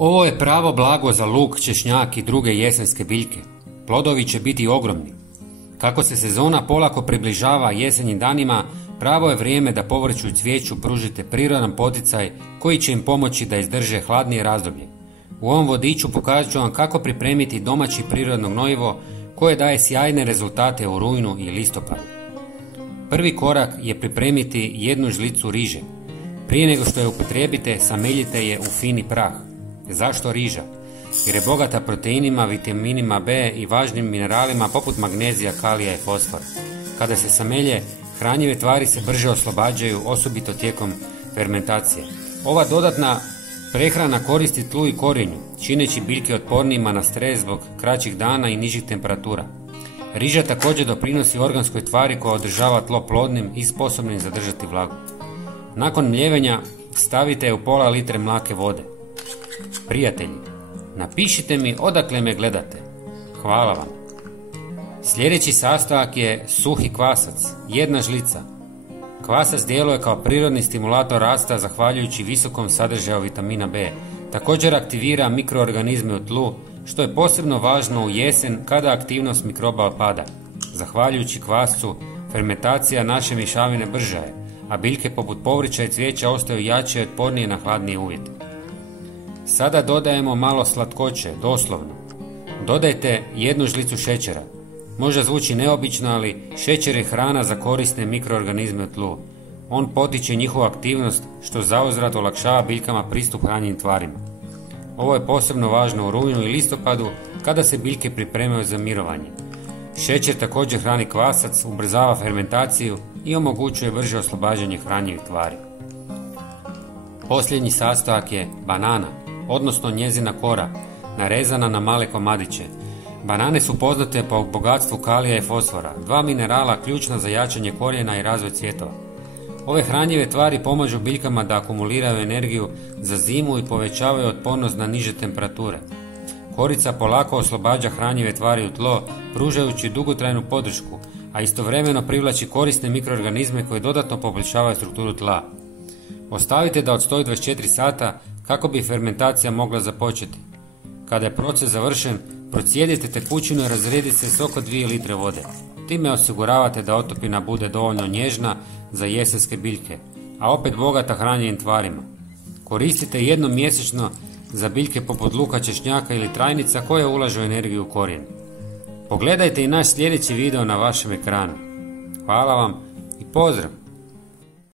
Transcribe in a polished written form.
Ovo je pravo blago za luk, češnjak i druge jesenske biljke. Plodovi će biti ogromni. Kako se sezona polako približava jesenjim danima, pravo je vrijeme da povrću i cvijeću pružite prirodan poticaj koji će im pomoći da izdrže hladnije razdoblje. U ovom vodiču pokazat ću vam kako pripremiti domaći prirodno gnojivo koje daje sjajne rezultate u rujnu i listopadu. Prvi korak je pripremiti 1 žlicu riže. Prije nego što je upotrijebite, sameljite je u fini prah. Zašto riža? Jer je bogata proteinima, vitaminima B i važnim mineralima poput magnezija, kalija i fosfora. Kada se samelje, hranjive tvari se brže oslobađaju, osobito tijekom fermentacije. Ova dodatna prehrana koristi tlu i korijenju, čineći biljke otpornijima na stres zbog kraćih dana i nižih temperatura. Riža također doprinosi organskoj tvari koja održava tlo plodnim i sposobnim zadržati vlagu. Nakon mljevenja stavite je u pola litre mlake vode. Prijatelji, napišite mi odakle me gledate. Hvala vam. Sljedeći sastojak je suhi kvasac, 1 žlica. Kvasac djeluje kao prirodni stimulator rasta zahvaljujući visokom sadržaju vitamina B. Također aktivira mikroorganizme u tlu, što je posebno važno u jesen kada aktivnost mikroba opada. Zahvaljujući kvascu, fermentacija naše mješavine brža je, a biljke poput povrća i cvijeća ostaju jače i otpornije na hladnije uvjete. Sada dodajemo malo slatkoće, doslovno. Dodajte 1 žlicu šećera. Možda zvuči neobično, ali šećer je hrana za korisne mikroorganizme u tlu. On potiče njihovu aktivnost, što zauzvrat olakšava biljkama pristup hranjivim tvarima. Ovo je posebno važno u rujnu i listopadu kada se biljke pripremaju za mirovanje. Šećer također hrani kvasac, ubrzava fermentaciju i omogućuje brže oslobađanje hranjivih tvari. Posljednji sastojak je banana, odnosno njezina kora, narezana na male komadiće. Banane su poznate po bogatstvu kalija i fosfora, 2 minerala ključna za jačanje korijena i razvoj cvjetova. Ove hranjive tvari pomažu biljkama da akumuliraju energiju za zimu i povećavaju otpornost na niže temperature. Korica polako oslobađa hranjive tvari u tlo, pružajući dugotrajnu podršku, a istovremeno privlači korisne mikroorganizme koji dodatno poboljšavaju strukturu tla. Ostavite da odstoji 24 sata kako bi fermentacija mogla započeti. Kada je proces završen, procijedite tekućinu i razredite se oko 2 litre vode. Time osiguravate da otopina bude dovoljno nježna za jesenske biljke, a opet bogata hranjivim tvarima. Koristite jednom mjesečno za biljke poput luka, češnjaka ili trajnica koje ulažu energiju u korijen. Pogledajte i naš sljedeći video na vašem ekranu. Hvala vam i pozdrav!